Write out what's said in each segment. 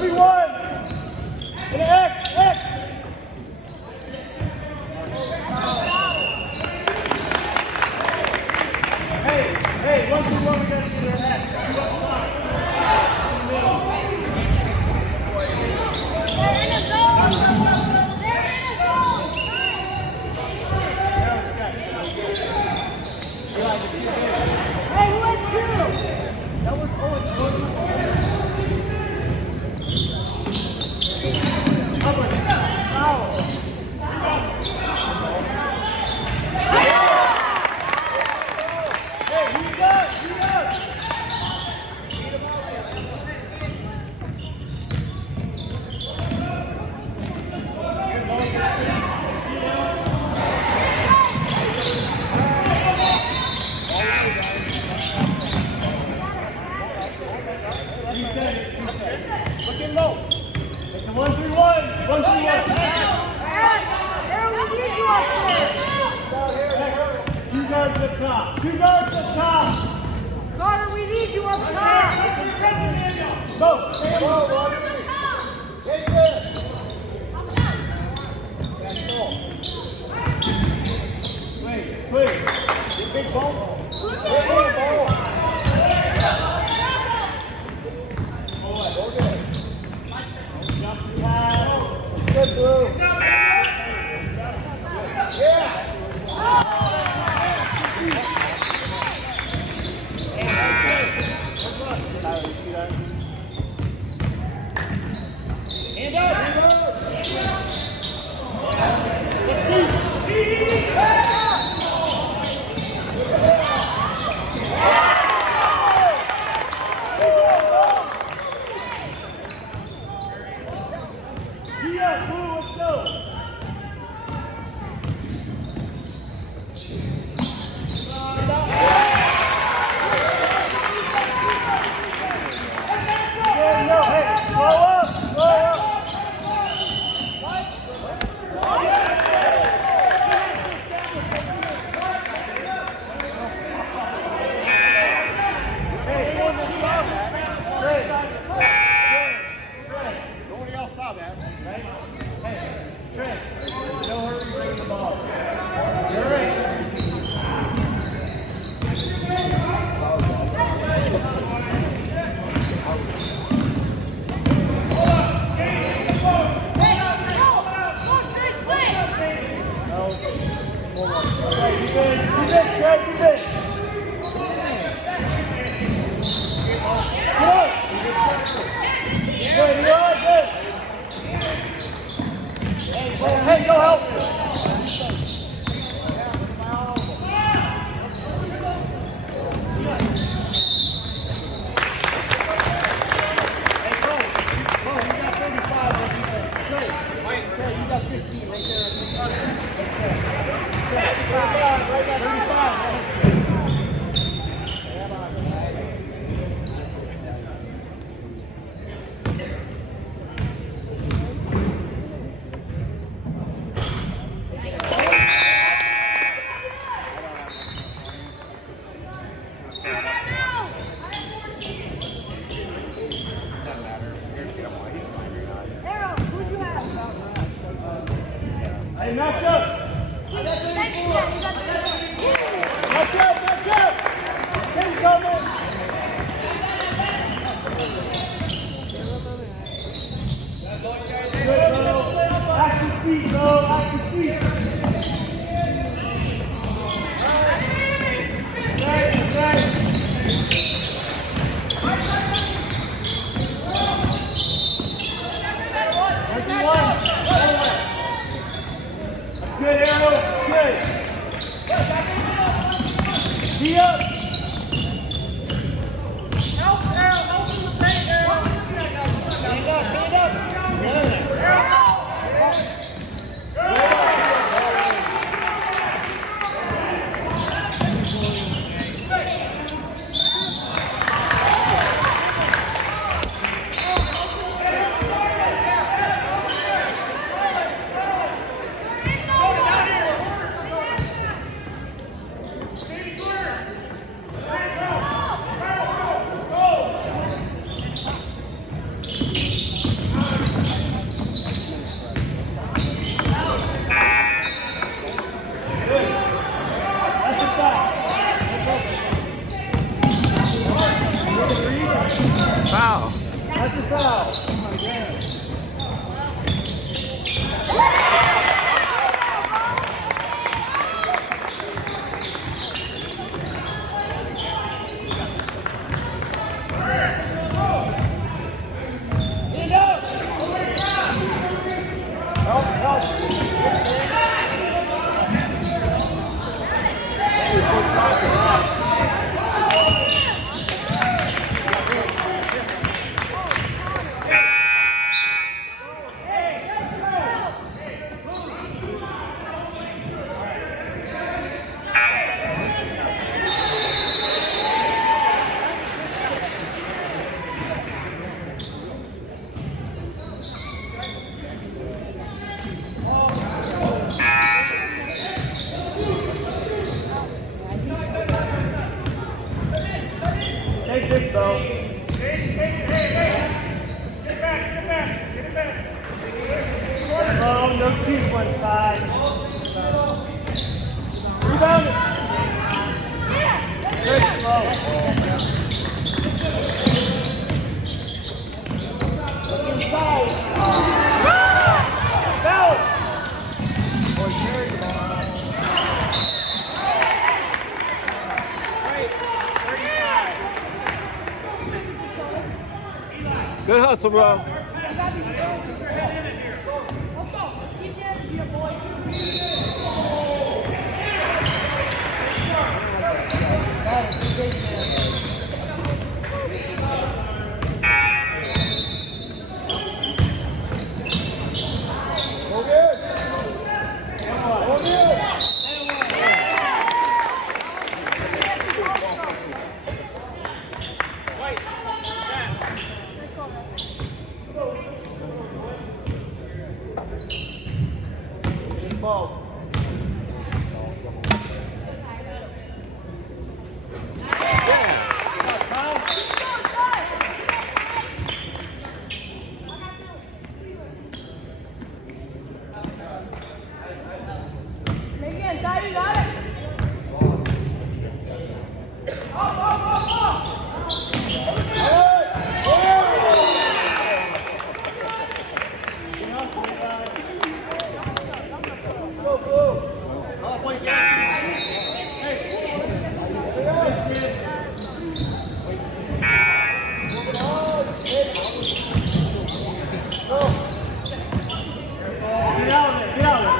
1-3-1. And X, X. Hey, 1-2-1, we gotta do that X. Hey, who had two? That was always good. Hey, you got. Looking low. It's a 1-3-1. 1-3-1. Aaron, we need you up there. 2 guards up top. 2 guards up top. Carter, we need you up top. Go. Go, Roger. Get there. Wait. Get big ball. Big ball. Good move. Yeah. Hands up. Let's go. Hey, slow up. Nobody else saw that, right? Hey, Trent, don't hurt me bringing the ball. You're right. Hey, go help. Hey, match up. Match up. Ten coming. Good, bro. Active feet, bro. Active feet. Right. 21. Good, Arrow. Good. foul. That's a foul. Oh my God. Help, help. Take this, bro. Oh, no cheese one side. Rebound it. Good slow. Look inside. Foul. Boy, carry the ball. Good hustle, bro. Ball. Again, Ty, you got it. Go, go. Oh, point Jackson. Go. Get out of there. Get out of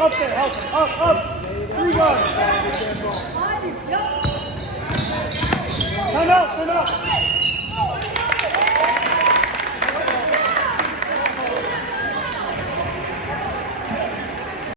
Up there, help him. Up. 3 guards. Time out.